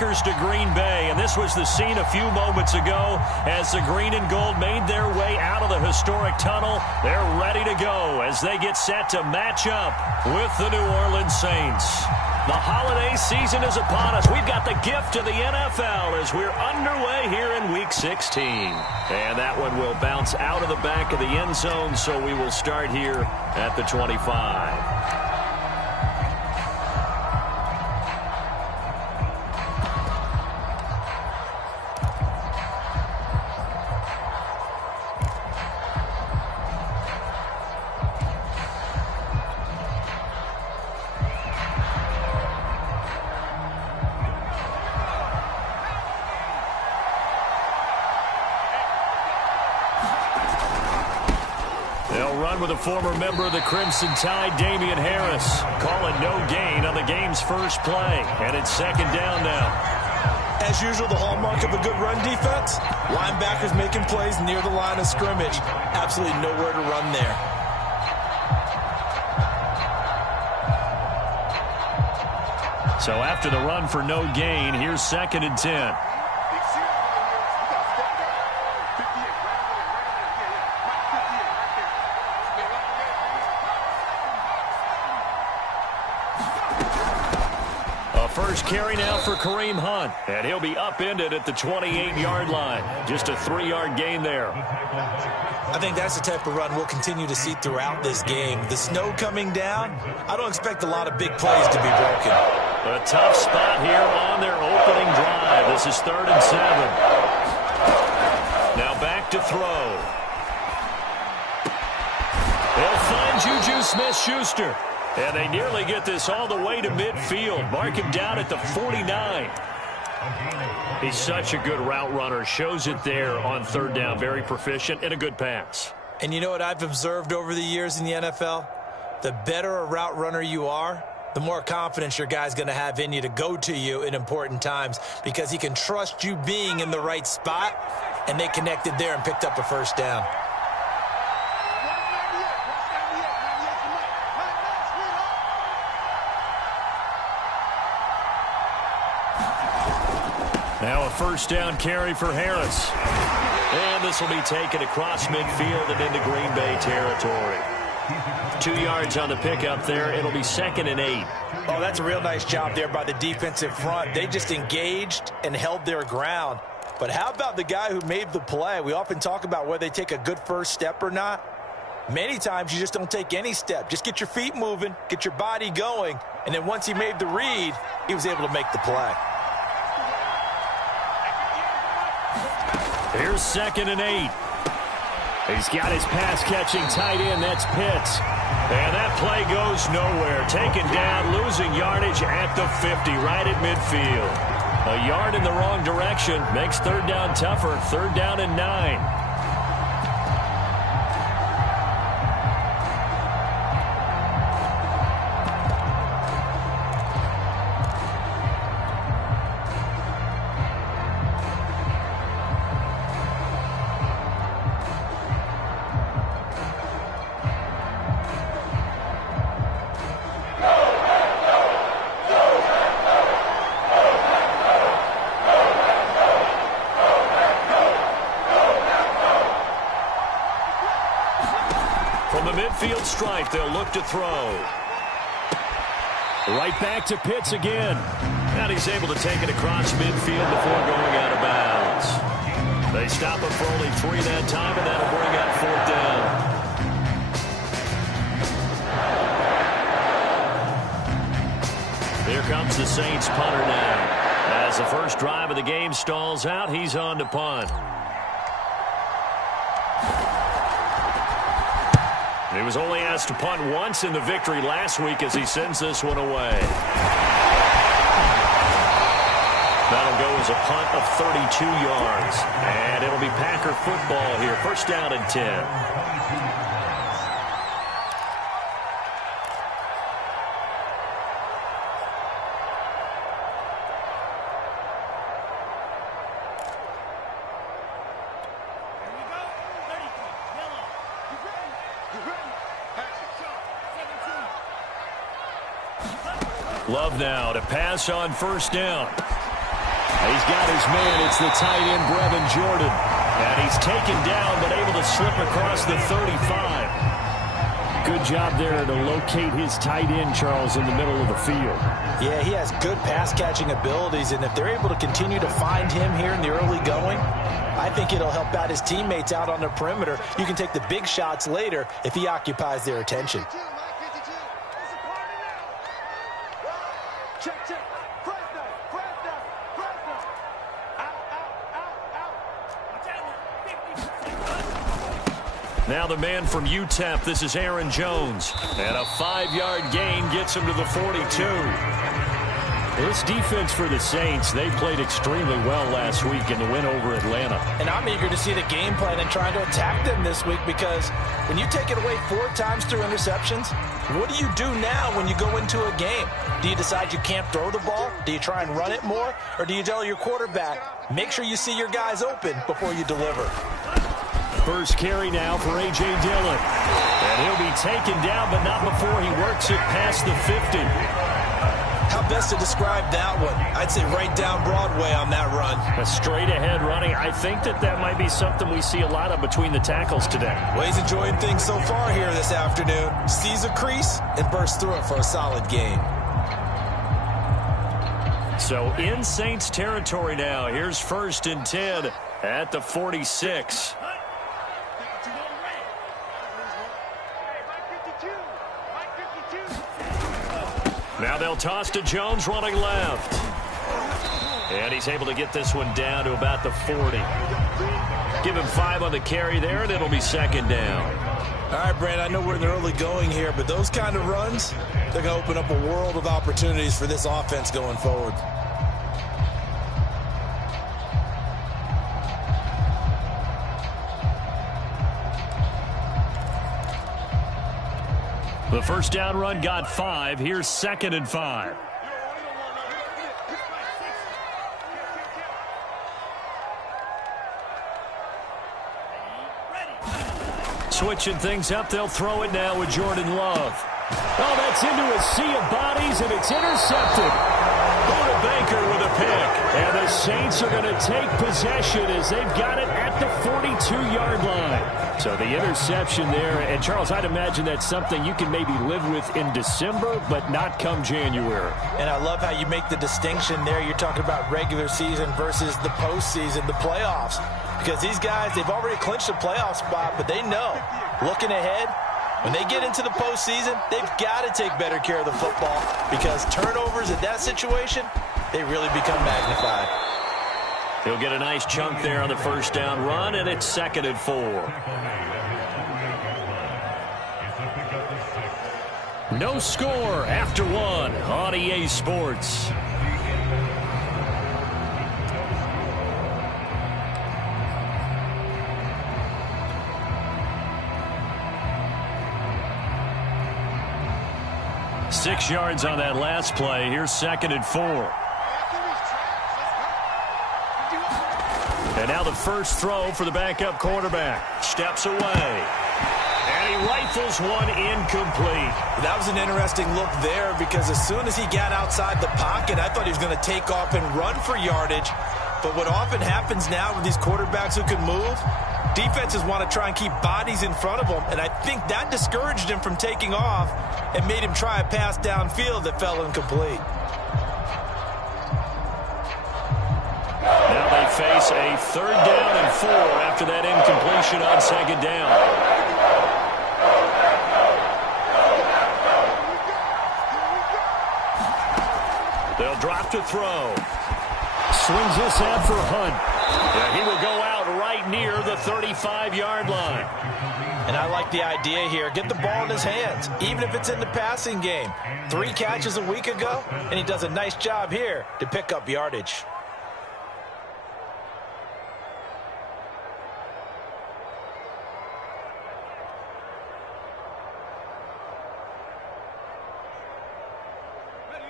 Packers to Green Bay, and this was the scene a few moments ago as the green and gold made their way out of the historic tunnel. They're ready to go as they get set to match up with the New Orleans Saints. The holiday season is upon us. We've got the gift of the NFL as we're underway here in Week 16. And that one will bounce out of the back of the end zone, so we will start here at the 25. With a former member of the Crimson Tide, Damian Harris, calling no gain on the game's first play. And it's second down now. As usual, the hallmark of a good run defense, linebackers making plays near the line of scrimmage. Absolutely nowhere to run there. So after the run for no gain, here's second and 10. First carry now for Kareem Hunt, and he'll be upended at the 28-yard line. Just a 3-yard gain there. I think that's the type of run we'll continue to see throughout this game. The snow coming down, I don't expect a lot of big plays to be broken. A tough spot here on their opening drive. This is 3rd and 7. Now back to throw. They'll find Juju Smith-Schuster. And they nearly get this all the way to midfield. Mark him down at the 49. He's such a good route runner. Shows it there on 3rd down. Very proficient and a good pass. And you know what I've observed over the years in the NFL? The better a route runner you are, the more confidence your guy's going to have in you to go to you in important times because he can trust you being in the right spot, and they connected there and picked up a first down. Now a first down carry for Harris. And this will be taken across midfield and into Green Bay territory. 2 yards on the pickup there. It'll be 2nd and 8. Oh, that's a real nice job there by the defensive front. They just engaged and held their ground. But how about the guy who made the play? We often talk about whether they take a good first step or not. Many times you just don't take any step. Just get your feet moving, get your body going, and then once he made the read, he was able to make the play. Here's 2nd and 8. He's got his pass-catching tight end. That's Pitts. And that play goes nowhere. Taken down, losing yardage at the 50, right at midfield. A yard in the wrong direction makes 3rd down tougher. 3rd down and 9. Midfield stripe, they'll look to throw. Right back to Pitts again. And he's able to take it across midfield before going out of bounds. They stop him for only 3 that time, and that'll bring up 4th down. Here comes the Saints punter now. As the first drive of the game stalls out, he's on to punt. He was only asked to punt once in the victory last week as he sends this one away. That'll go as a punt of 32 yards. And it'll be Packer football here. 1st down and 10. Love now to pass on 1st down. He's got his man. It's the tight end, Brevin Jordan. And he's taken down, but able to slip across the 35. Good job there to locate his tight end, Charles, in the middle of the field. Yeah, he has good pass-catching abilities, and if they're able to continue to find him here in the early going, I think it'll help out his teammates out on the perimeter. You can take the big shots later if he occupies their attention. Now the man from UTEP, this is Aaron Jones. And a 5-yard gain gets him to the 42. This defense for the Saints, they played extremely well last week in the win over Atlanta. And I'm eager to see the game plan and trying to attack them this week, because when you take it away 4 times through interceptions, what do you do now when you go into a game? Do you decide you can't throw the ball? Do you try and run it more? Or do you tell your quarterback, make sure you see your guys open before you deliver? First carry now for A.J. Dillon. And he'll be taken down, but not before he works it past the 50. How best to describe that one? I'd say right down Broadway on that run. A straight-ahead running. I think that might be something we see a lot of between the tackles today. Well, he's enjoying things so far here this afternoon. Sees a crease and bursts through it for a solid gain. So in Saints territory now. Here's 1st and 10 at the 46. Now they'll toss to Jones running left. And he's able to get this one down to about the 40. Give him 5 on the carry there, and it'll be 2nd down. All right, Brandon, I know we're in the early going here, but those kind of runs, they're going to open up a world of opportunities for this offense going forward. The first down run got 5. Here's 2nd and 5. Switching things up, they'll throw it now with Jordan Love. Oh, that's into a sea of bodies, and it's intercepted. Buda Baker with a pick. And the Saints are going to take possession as they've got it at the 42-yard line. So the interception there, and Charles, I'd imagine that's something you can maybe live with in December, but not come January. And I love how you make the distinction there. You're talking about regular season versus the postseason, the playoffs. Because these guys, they've already clinched a playoff spot, but they know, looking ahead, when they get into the postseason, they've got to take better care of the football, because turnovers in that situation, they really become magnified. He'll get a nice chunk there on the first down run, and it's 2nd and 4. No score after 1 on EA Sports. Six yards on that last play. Here's 2nd and 4. And now the first throw for the backup quarterback. Steps away. And he rifles one incomplete. That was an interesting look there, because as soon as he got outside the pocket, I thought he was going to take off and run for yardage. But what often happens now with these quarterbacks who can move, defenses want to try and keep bodies in front of them, and I think that discouraged him from taking off and made him try a pass downfield that fell incomplete. Now they face a 3rd down and 4 after that incompletion on 2nd down. They'll drop to throw. Swings this out for Hunt. Yeah, he will go out right near the 35-yard line. And I like the idea here. Get the ball in his hands, even if it's in the passing game. 3 catches a week ago, and he does a nice job here to pick up yardage.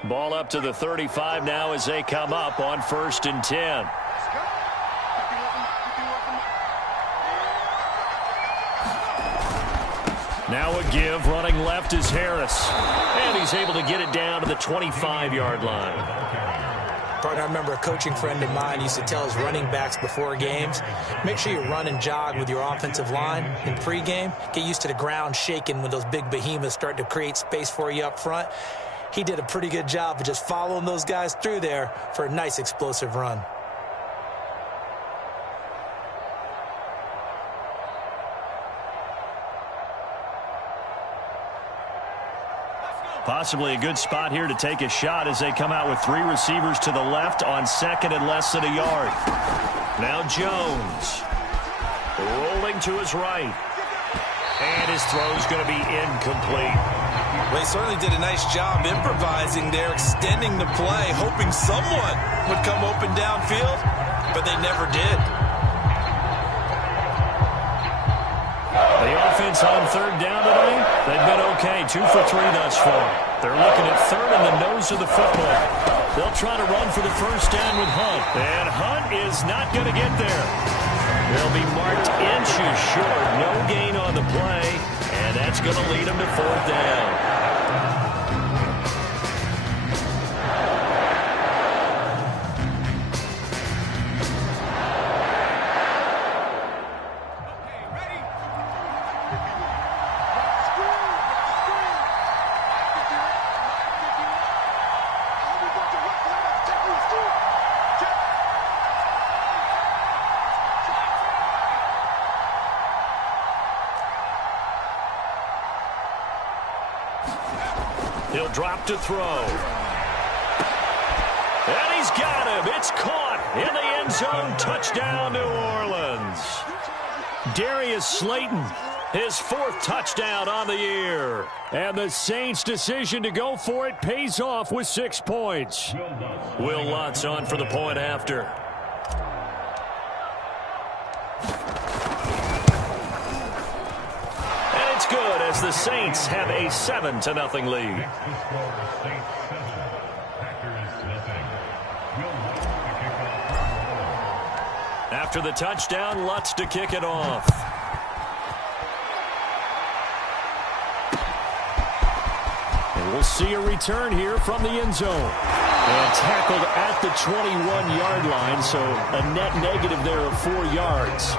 Ball up to the 35 now as they come up on 1st and 10. Now a give, running left is Harris. And he's able to get it down to the 25-yard line. Partner, I remember a coaching friend of mine used to tell his running backs before games, make sure you run and jog with your offensive line in pregame. Get used to the ground shaking when those big behemoths start to create space for you up front. He did a pretty good job of just following those guys through there for a nice explosive run. Possibly a good spot here to take a shot as they come out with 3 receivers to the left on second and less than a yard. Now Jones rolling to his right. And his throw's going to be incomplete. Well, he certainly did a nice job improvising there, extending the play, hoping someone would come open downfield, but they never did. The offense on third down today, they've been okay, 2 for 3 thus far. They're looking at third in the nose of the football. They'll try to run for the first down with Hunt. And Hunt is not going to get there. They'll be marked inches short. No gain on the play, and that's going to lead them to fourth down. He'll drop to throw. And he's got him. It's caught in the end zone. Touchdown, New Orleans. Darius Slayton, his 4th touchdown on the year. And the Saints' decision to go for it pays off with 6 points. Will Lutz on for the point after. Good as the Saints have a 7-0 lead. After the touchdown, Lutz to kick it off. And we'll see a return here from the end zone. And tackled at the 21-yard line, so a net negative there of 4 yards.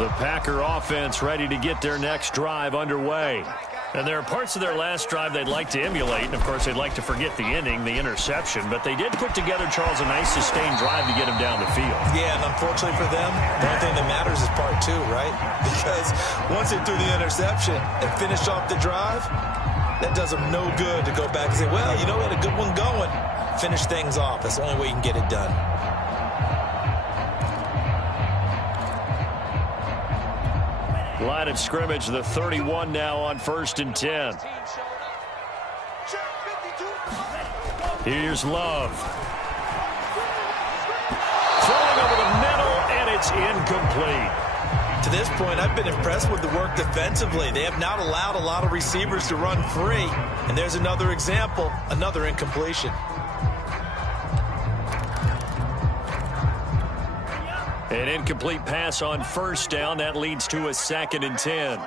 The Packer offense ready to get their next drive underway. And there are parts of their last drive they'd like to emulate. And, of course, they'd like to forget the inning, the interception. But they did put together, Charles, a nice sustained drive to get him down the field. Yeah, and unfortunately for them, the only thing that matters is part 2, right? Because once they threw the interception and finished off the drive, that does them no good to go back and say, well, you know, we had a good one going. Finish things off. That's the only way you can get it done. Line of scrimmage, the 31 now on 1st and 10. Here's Love. Throwing over the middle, and it's incomplete. To this point, I've been impressed with the work defensively. They have not allowed a lot of receivers to run free. And there's another example, another incompletion. An incomplete pass on 1st down. That leads to a 2nd and 10.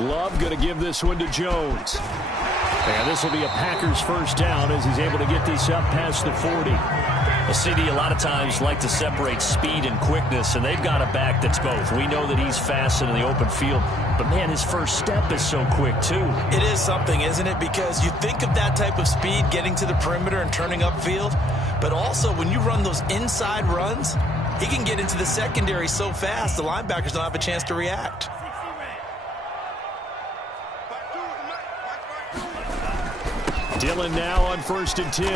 Love going to give this one to Jones. And this will be a Packers 1st down as he's able to get this up past the 40. Well, CD, a lot of times like to separate speed and quickness, and they've got a back that's both. We know that he's fast in the open field, but, man, his first step is so quick, too. It is something, isn't it? Because you think of that type of speed getting to the perimeter and turning upfield, but also when you run those inside runs, he can get into the secondary so fast the linebackers don't have a chance to react. Dillon now on 1st and 10.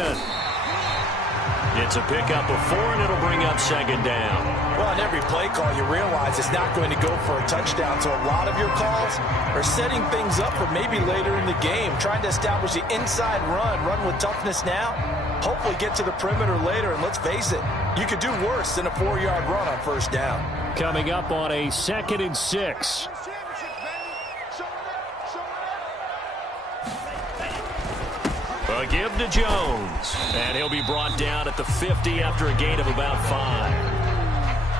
It's a pickup of 4, and it'll bring up 2nd down. Well, on every play call, you realize it's not going to go for a touchdown. So a lot of your calls are setting things up for maybe later in the game, trying to establish the inside run with toughness now, hopefully get to the perimeter later. And let's face it, you could do worse than a 4-yard run on 1st down. Coming up on a 2nd and 6. A give to Jones, and he'll be brought down at the 50 after a gain of about 5.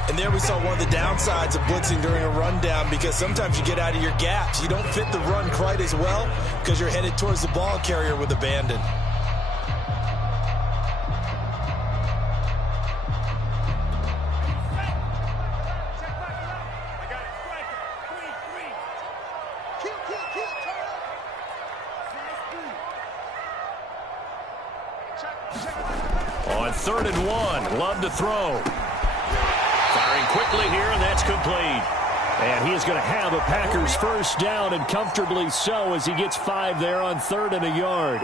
And there we saw one of the downsides of blitzing during a rundown, because sometimes you get out of your gaps. You don't fit the run quite as well because you're headed towards the ball carrier with abandon. On 3rd and 1, Love to throw. Firing quickly here, and that's complete. And he is going to have a Packers first down, and comfortably so, as he gets 5 there on 3rd and a yard.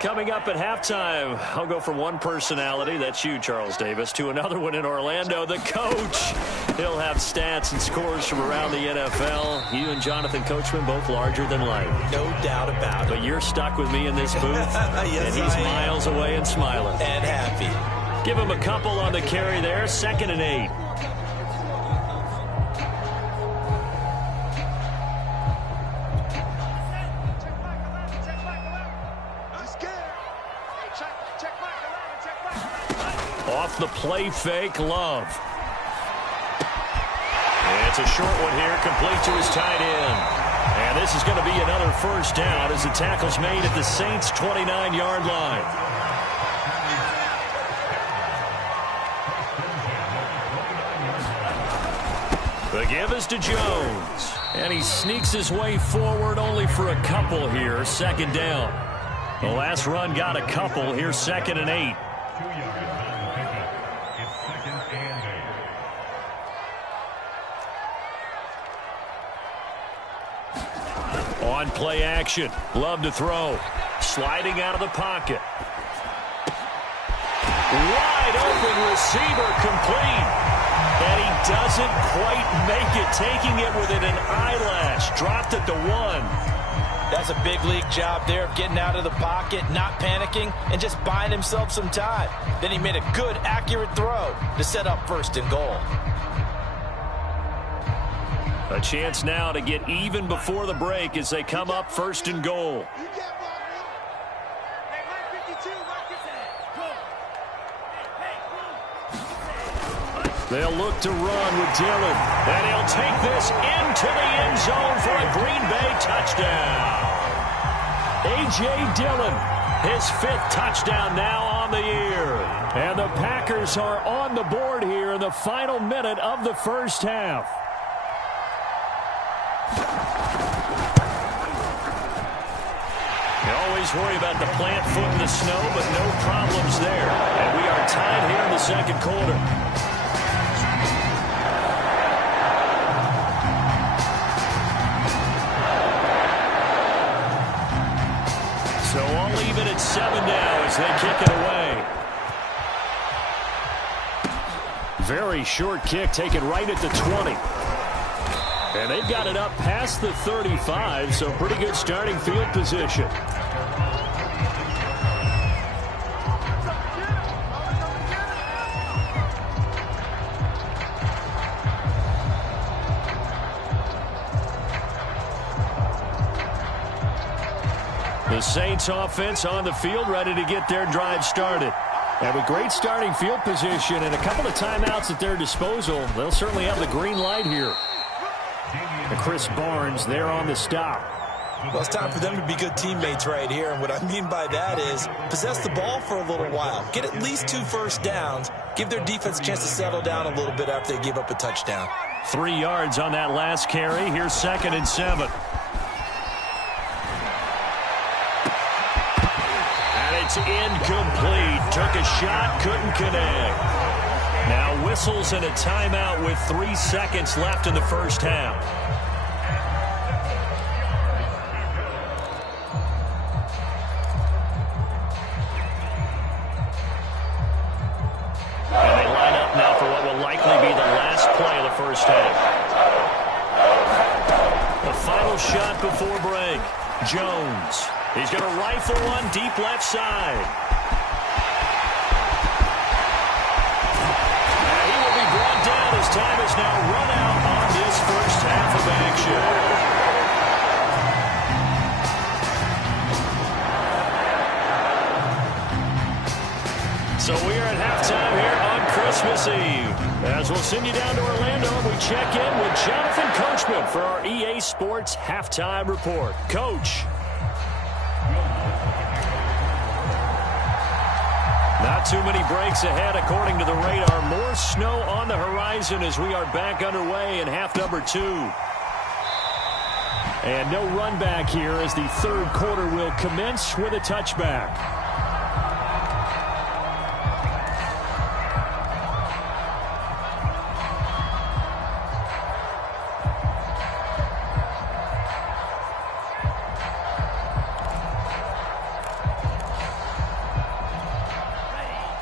Coming up at halftime, I'll go from one personality, that's you, Charles Davis, to another one in Orlando, the coach. He'll have stats and scores from around the NFL. You and Jonathan Coachman, both larger than life. No doubt about it. But you're stuck with me in this booth, yes, and he's miles away and smiling. And happy. Give him a couple on the carry there, 2nd and 8. Off the play fake, Love. And it's a short one here, complete to his tight end. And this is going to be another first down as the tackle's made at the Saints' 29-yard line. The give is to Jones. And he sneaks his way forward only for a couple here, 2nd down. The last run got a couple, here's 2nd and 8. On play action, Love to throw. Sliding out of the pocket. Wide open receiver, complete. And he doesn't quite make it, taking it within an eyelash. Dropped at the 1. That's a big league job there of getting out of the pocket, not panicking, and just buying himself some time. Then he made a good, accurate throw to set up 1st and goal. A chance now to get even before the break as they come up 1st and goal. They'll look to run with Dillon. And he'll take this into the end zone for a Green Bay touchdown. A.J. Dillon, his 5th touchdown now on the year. And the Packers are on the board here in the final minute of the first half. You always worry about the plant foot in the snow, but no problems there. And we are tied here in the 2nd quarter. So all even at 7 now as they kick it away. Very short kick taken right at the 20. And they've got it up past the 35, so pretty good starting field position. The Saints offense on the field, ready to get their drive started. And with great starting field position and a couple of timeouts at their disposal, they'll certainly have the green light here. And Chris Barnes there on the stop. Well, it's time for them to be good teammates right here. And what I mean by that is possess the ball for a little while. Get at least 2 first downs. Give their defense a chance to settle down a little bit after they give up a touchdown. 3 yards on that last carry. Here's 2nd and 7. And it's incomplete. Took a shot, couldn't connect. Now whistles and a timeout with 3 seconds left in the first half. And they line up now for what will likely be the last play of the first half. The final shot before break. Jones. He's going to rifle one deep left side. And he will be brought down as time is now run out on this first half of action. So we are at halftime here on Christmas Eve. As we'll send you down to Orlando, and we check in with Jonathan Coachman for our EA Sports Halftime Report. Coach. Not too many breaks ahead according to the radar. More snow on the horizon as we are back underway in half number 2. And no run back here as the third quarter will commence with a touchback.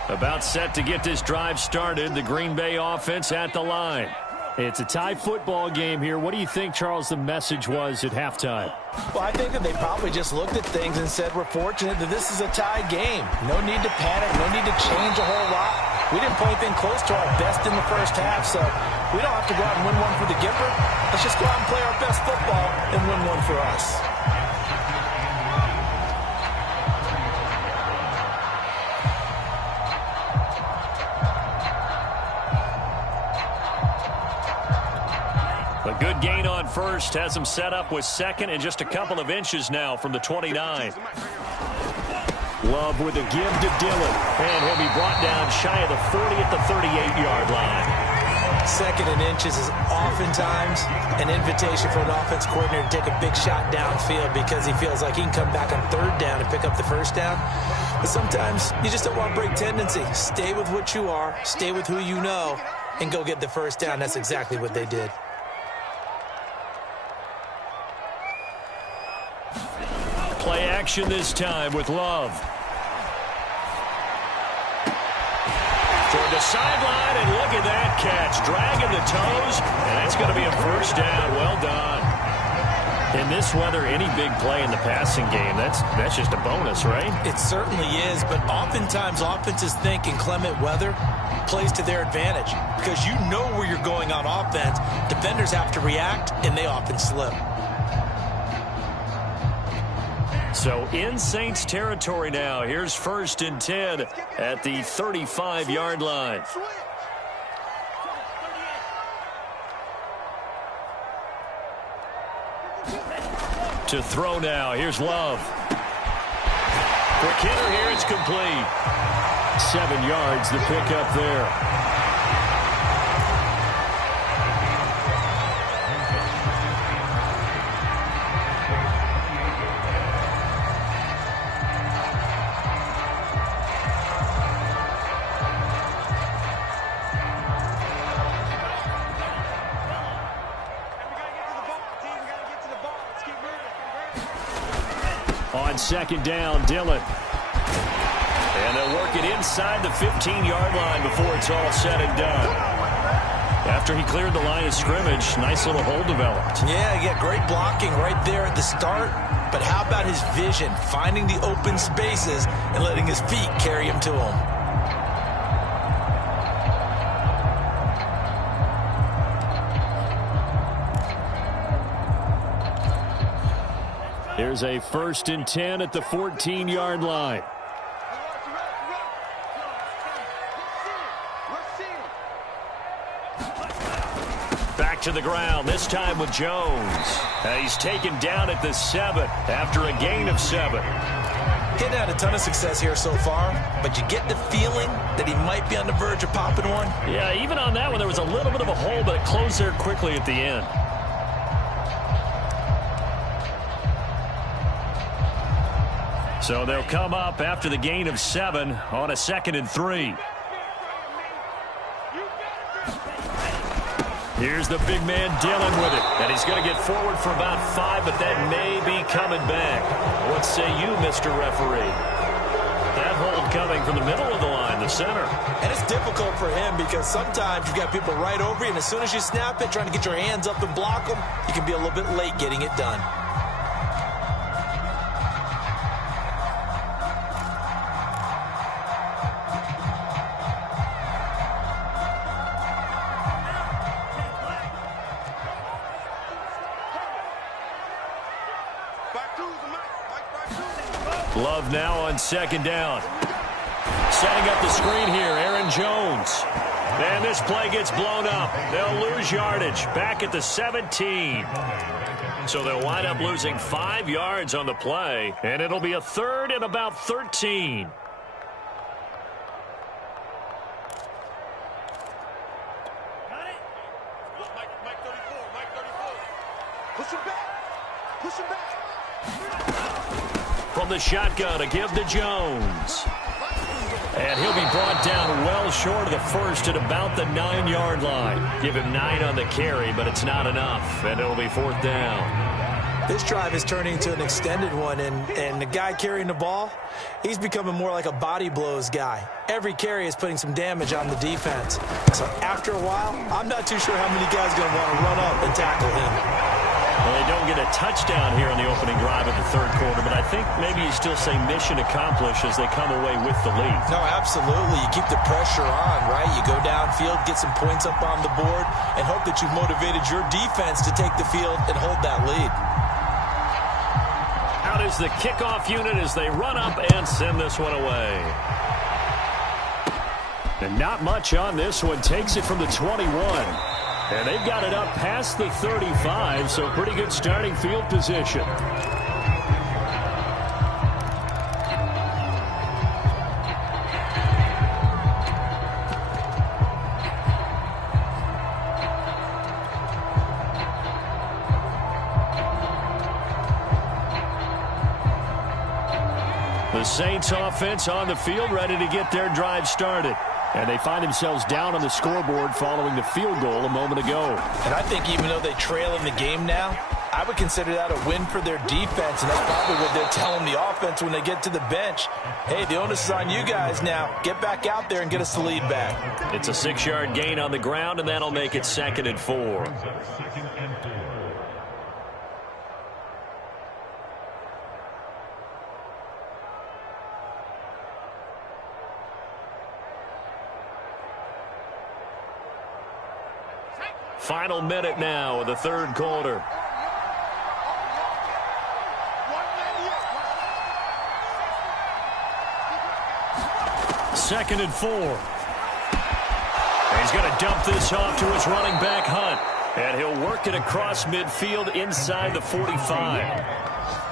About set to get this drive started. The Green Bay offense at the line. It's a tie football game here. What do you think, Charles, the message was at halftime? Well, I think that they probably just looked at things and said, we're fortunate that this is a tie game. No need to panic. No need to change a whole lot. We didn't play anything close to our best in the first half, so we don't have to go out and win one for the Gipper. Let's just go out and play our best football and win one for us. A good gain on first has him set up with second and just a couple of inches now from the 29. Love with a give to Dillon. And he'll be brought down shy of the 40 at the 38-yard line. Second and inches is oftentimes an invitation for an offense coordinator to take a big shot downfield because he feels like he can come back on third down and pick up the first down. But sometimes you just don't want to break tendency. Stay with what you are, stay with who you know, and go get the first down. That's exactly what they did. Play action this time with Love. Toward the sideline, and look at that catch. Dragging the toes, and that's going to be a first down. Well done. In this weather, any big play in the passing game, that's just a bonus, right? It certainly is, but oftentimes offenses think in clement weather plays to their advantage because you know where you're going on offense. Defenders have to react, and they often slip. So in Saints territory now. Here's 1st and 10 at the 35-yard line. To throw now. Here's Love. For Kenner here, it's complete. 7 yards, the pickup there. On 2nd down, Dillon. And they'll work it inside the 15-yard line before it's all said and done. After he cleared the line of scrimmage, nice little hole developed. Yeah, he got great blocking right there at the start. But how about his vision, finding the open spaces and letting his feet carry him to him? Here's a 1st and 10 at the 14-yard line. Back to the ground, this time with Jones. And he's taken down at the 7 after a gain of 7. He's had a ton of success here so far, but you get the feeling that he might be on the verge of popping one. Yeah, even on that one, there was a little bit of a hole, but it closed there quickly at the end. So they'll come up after the gain of 7 on a 2nd and 3. Here's the big man Dillon with it. And he's going to get forward for about 5, but that may be coming back. What say you, Mr. Referee? That hold coming from the middle of the line, the center. And it's difficult for him because sometimes you've got people right over you, and as soon as you snap it, trying to get your hands up and block them, you can be a little bit late getting it done. Love now on 2nd down. Setting up the screen here, Aaron Jones. And this play gets blown up. They'll lose yardage back at the 17. So they'll wind up losing 5 yards on the play, and it'll be a third and about 13. From the shotgun, a give to Jones. And he'll be brought down well short of the first at about the 9-yard line. Give him 9 on the carry, but it's not enough, and it'll be 4th down. This drive is turning into an extended one, and the guy carrying the ball, he's becoming more like a body blows guy. Every carry is putting some damage on the defense. So after a while, I'm not too sure how many guys are going to want to run up and tackle him. Well, they don't get a touchdown here on the opening drive of the third quarter, but I think maybe you still say mission accomplished as they come away with the lead. No, absolutely. You keep the pressure on, right? You go downfield, get some points up on the board, and hope that you've motivated your defense to take the field and hold that lead. Out is the kickoff unit as they run up and send this one away. And not much on this one. Takes it from the 21. And they've got it up past the 35, so pretty good starting field position. The Saints offense on the field, ready to get their drive started. And they find themselves down on the scoreboard following the field goal a moment ago. And I think even though they trail in the game now, I would consider that a win for their defense, and that's probably what they're telling the offense when they get to the bench. Hey, the onus is on you guys now. Get back out there and get us the lead back. It's a 6-yard gain on the ground, and that'll make it 2nd and 4. Final minute now of the third quarter. Second and 4. And he's going to dump this off to his running back, Hunt. And he'll work it across midfield inside the 45.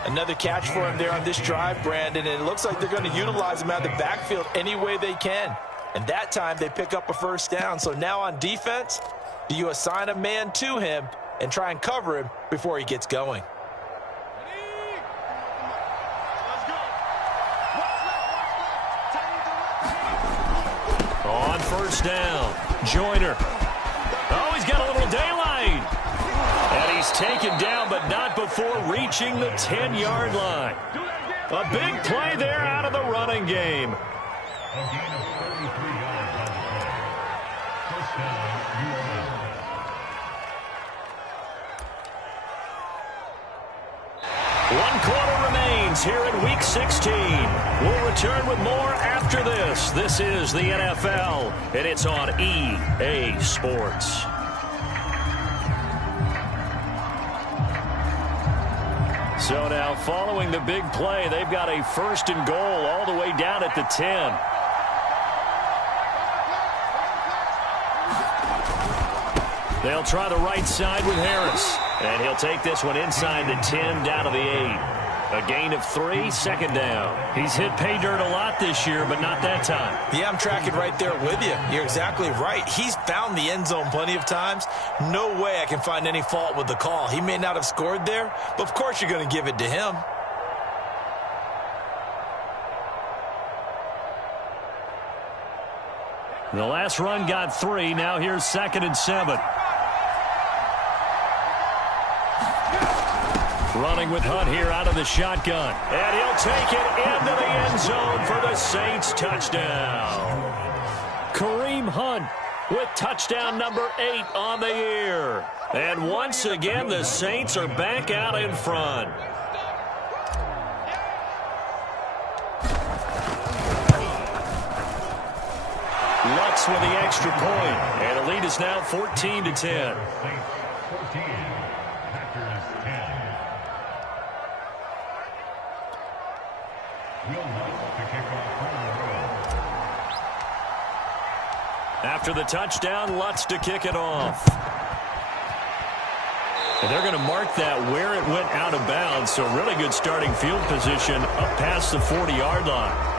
Another catch for him there on this drive, Brandon, and it looks like they're going to utilize him out of the backfield any way they can. And that time they pick up a first down. So now on defense, you assign a man to him and try and cover him before he gets going. On first down, Joyner. Oh, he's got a little daylight. And he's taken down, but not before reaching the 10-yard line. A big play there out of the running game. One quarter remains here in Week 16. We'll return with more after this. This is the NFL, and it's on EA Sports. So now, following the big play, they've got a 1st and goal all the way down at the 10. They'll try the right side with Harris. And he'll take this one inside the 10, down to the 8. A gain of 3, 2nd down. He's hit pay dirt a lot this year, but not that time. Yeah, I'm tracking right there with you. You're exactly right. He's found the end zone plenty of times. No way I can find any fault with the call. He may not have scored there, but of course you're going to give it to him. The last run got 3. Now here's 2nd and 7. Running with Hunt here out of the shotgun. And he'll take it into the end zone for the Saints touchdown. Kareem Hunt with touchdown number 8 on the year. And once again, the Saints are back out in front. Lutz with the extra point. And the lead is now 14-10. After the touchdown, Lutz to kick it off. And they're going to mark that where it went out of bounds, so really good starting field position up past the 40-yard line.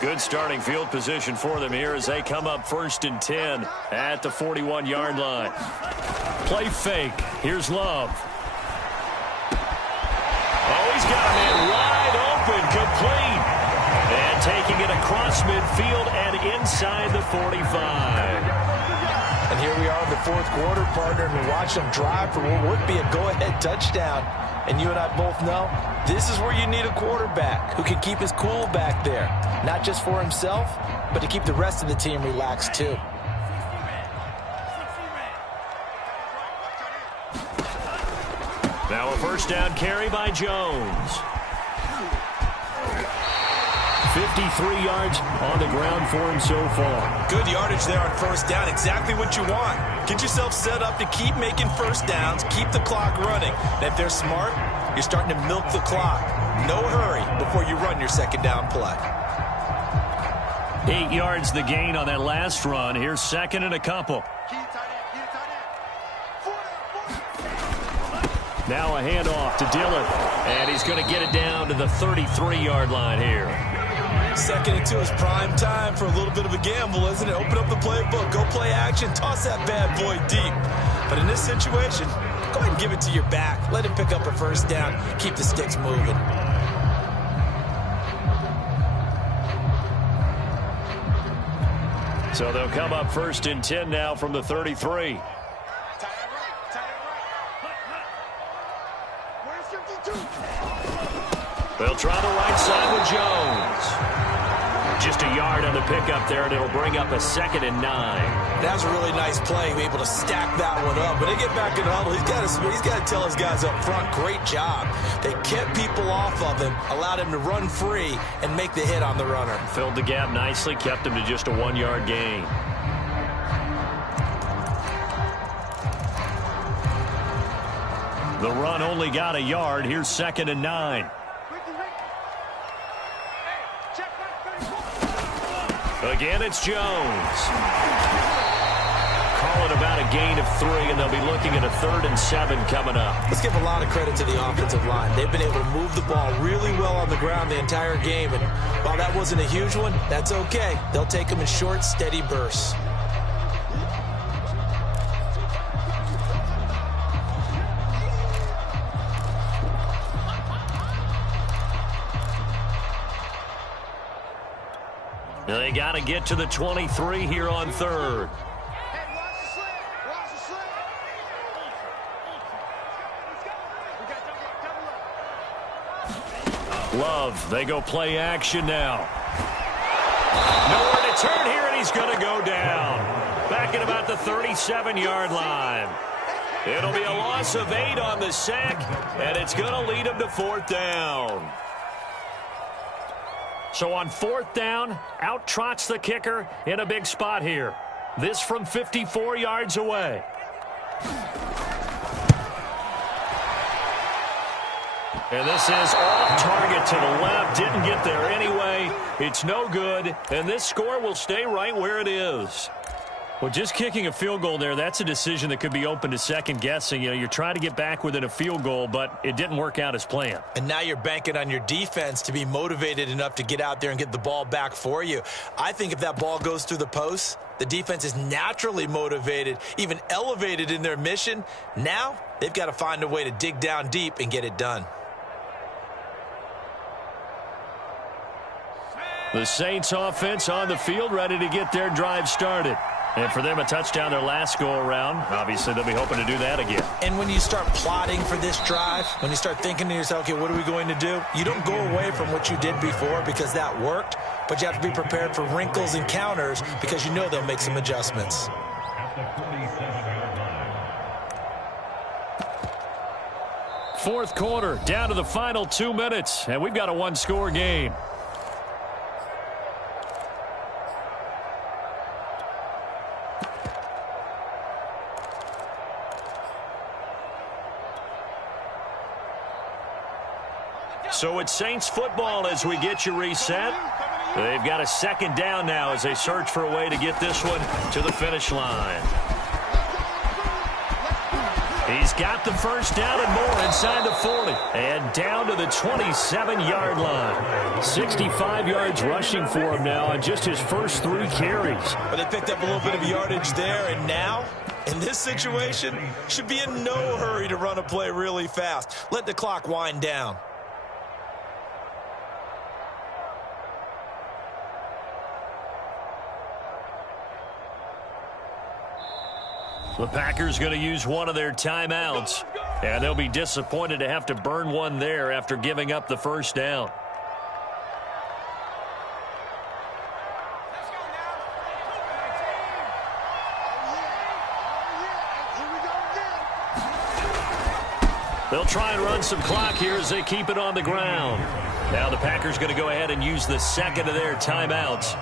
Good starting field position for them here as they come up 1st and 10 at the 41-yard line. Play fake. Here's Love. Oh, he's got a man wide open, complete. And taking it across midfield and inside the 45. And here we are in the 4th quarter, partner, and we watch them drive for what would be a go-ahead touchdown. And you and I both know this is where you need a quarterback who can keep his cool back there. Not just for himself, but to keep the rest of the team relaxed too. Now a 1st down carry by Jones. 53 yards on the ground for him so far. Good yardage there on 1st down. Exactly what you want. Get yourself set up to keep making 1st downs, keep the clock running. And if they're smart, you're starting to milk the clock. No hurry before you run your 2nd down play. 8 yards the gain on that last run. Here's 2nd and a couple. Now a handoff to Dillon. And he's going to get it down to the 33-yard line here. 2nd and 2 is prime time for a little bit of a gamble, isn't it? Open up the playbook, go play action, toss that bad boy deep. But in this situation, go ahead and give it to your back. Let him pick up a 1st down. Keep the sticks moving. So they'll come up 1st and 10 now from the 33. They'll try the right side with Jones. Just a yard on the pickup there, and it'll bring up a 2nd and 9. That was a really nice play, able to stack that one up. When they get back in the huddle, he's got to tell his guys up front, great job. They kept people off of him, allowed him to run free and make the hit on the runner. Filled the gap nicely, kept him to just a 1-yard gain. The run only got a yard. Here's 2nd and 9. Again, it's Jones. Call it about a gain of 3, and they'll be looking at a 3rd and 7 coming up. Let's give a lot of credit to the offensive line. They've been able to move the ball really well on the ground the entire game, and while that wasn't a huge one, that's okay. They'll take them in short, steady bursts. They got to get to the 23 here on 3rd. Love, they go play action now. Nowhere to turn here, and he's going to go down. Back at about the 37-yard line. It'll be a loss of 8 on the sack, and it's going to lead him to 4th down. So on 4th down, out trots the kicker in a big spot here. This from 54 yards away. And this is off target to the left. Didn't get there anyway. It's no good. And this score will stay right where it is. Well, just kicking a field goal there, that's a decision that could be open to second guessing. You know, you're trying to get back within a field goal, but it didn't work out as planned. And now you're banking on your defense to be motivated enough to get out there and get the ball back for you. I think if that ball goes through the post, the defense is naturally motivated, even elevated in their mission. Now they've got to find a way to dig down deep and get it done. The Saints offense on the field, ready to get their drive started. And for them, a touchdown their last go-around. Obviously, they'll be hoping to do that again. And when you start plotting for this drive, when you start thinking to yourself, okay, what are we going to do? You don't go away from what you did before because that worked, but you have to be prepared for wrinkles and counters because you know they'll make some adjustments. Fourth quarter, down to the final 2 minutes, and we've got a one-score game. So it's Saints football as we get you reset. They've got a second down now as they search for a way to get this one to the finish line. He's got the first down and more inside the 40. And down to the 27-yard line. 65 yards rushing for him now on just his first 3 carries. But they picked up a little bit of yardage there, and now, in this situation, should be in no hurry to run a play really fast. Let the clock wind down. The Packers going to use one of their timeouts, and they'll be disappointed to have to burn one there after giving up the first down. They'll try and run some clock here as they keep it on the ground. Now the Packers going to go ahead and use the second of their timeouts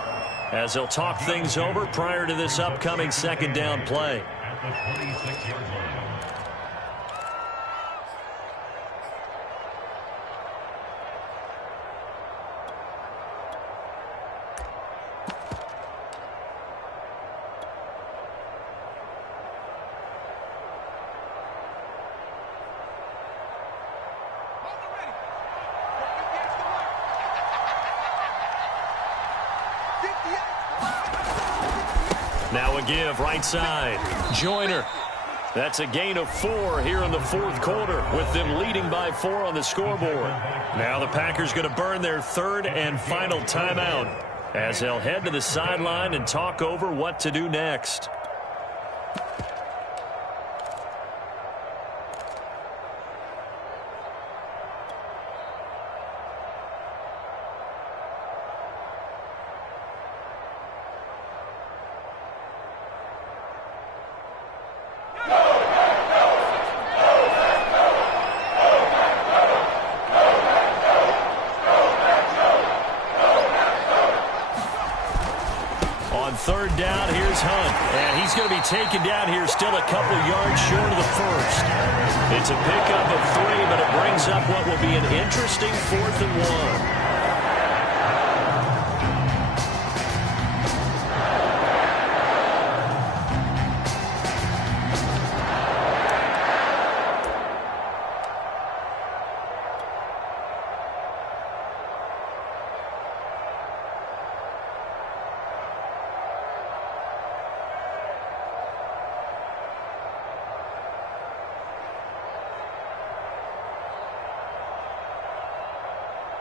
as they'll talk things over prior to this upcoming second down play. Now a give right side. Joyner. That's a gain of 4 here in the fourth quarter with them leading by 4 on the scoreboard. Now the Packers going to burn their third and final timeout as they'll head to the sideline and talk over what to do next. Third down, here's Hunt. And he's going to be taken down here still a couple yards short of the first. It's a pickup of 3, but it brings up what will be an interesting 4th and 1.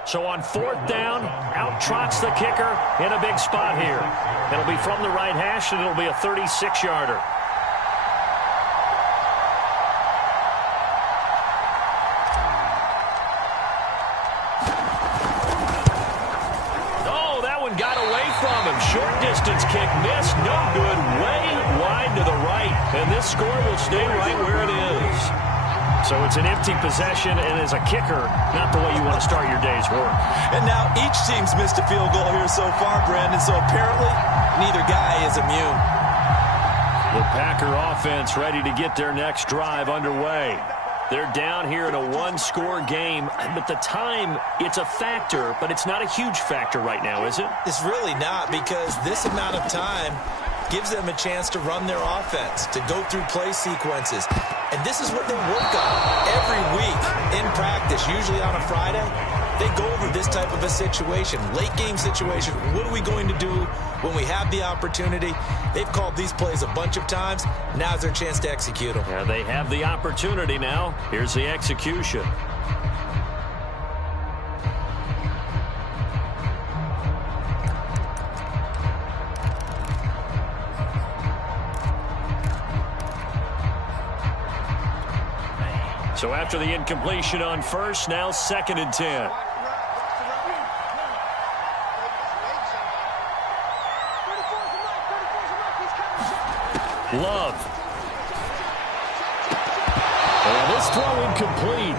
So on 4th down, out trots the kicker in a big spot here. It'll be from the right hash, and it'll be a 36-yarder. Oh, that one got away from him. Short distance kick missed. No good. Way wide to the right. And this score will stay right where it is. So it's an empty possession, and as a kicker, not the way you want to start your day's work. And now each team's missed a field goal here so far, Brandon, so apparently neither guy is immune. The Packer offense ready to get their next drive underway. They're down here in a 1-score game, but the time, it's a factor, but it's not a huge factor right now, is it? It's really not, because this amount of time gives them a chance to run their offense, to go through play sequences. And this is what they work on every week in practice, usually on a Friday. They go over this type of a situation, late game situation. What are we going to do when we have the opportunity? They've called these plays a bunch of times. Now's their chance to execute them. Yeah, they have the opportunity now. Here's the execution. So after the incompletion on first, now 2nd and 10. Love. And this throw incomplete.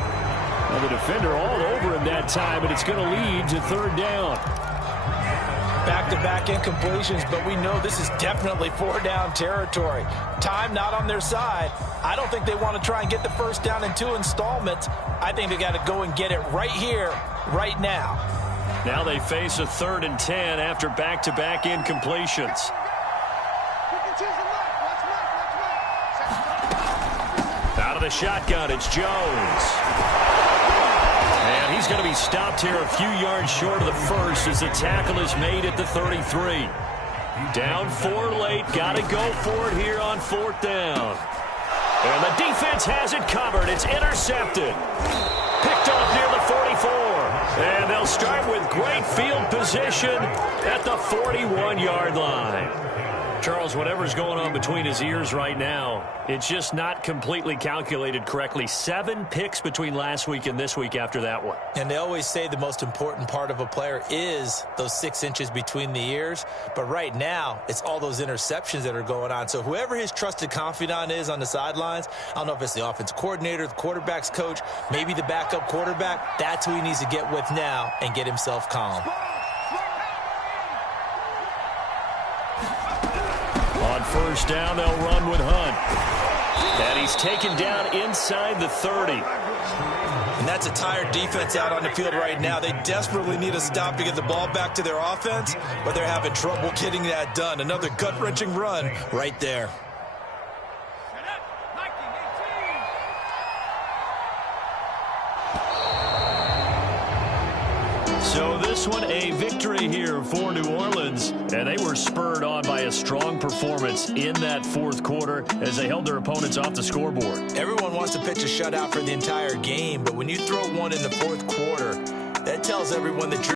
Well, the defender all over him that time, and it's going to lead to 3rd down. Back-to-back incompletions, but we know this is definitely four-down territory. Time not on their side. I don't think they want to try and get the first down in 2 installments. I think they got to go and get it right here, right now. Now they face a 3rd and 10 after back-to-back incompletions. Out of the shotgun, it's Jones. And he's going to be stopped here a few yards short of the first as the tackle is made at the 33. Down 4 late, got to go for it here on 4th down. And the defense has it covered. It's intercepted. Picked off near the 44. And they'll start with great field position at the 41-yard line. Charles, whatever's going on between his ears right now, it's just not completely calculated correctly. 7 picks between last week and this week after that one. And they always say the most important part of a player is those 6 inches between the ears. But right now, it's all those interceptions that are going on. So whoever his trusted confidant is on the sidelines, I don't know if it's the offense coordinator, the quarterback's coach, maybe the backup quarterback, that's who he needs to get with now and get himself calm. On 1st down, they'll run with Hunt. And he's taken down inside the 30. And that's a tired defense out on the field right now. They desperately need a stop to get the ball back to their offense, but they're having trouble getting that done. Another gut-wrenching run right there. So this one, a victory here for New Orleans, and they were spurred on by a strong performance in that 4th quarter as they held their opponents off the scoreboard. Everyone wants to pitch a shutout for the entire game, but when you throw one in the 4th quarter, that tells everyone that you're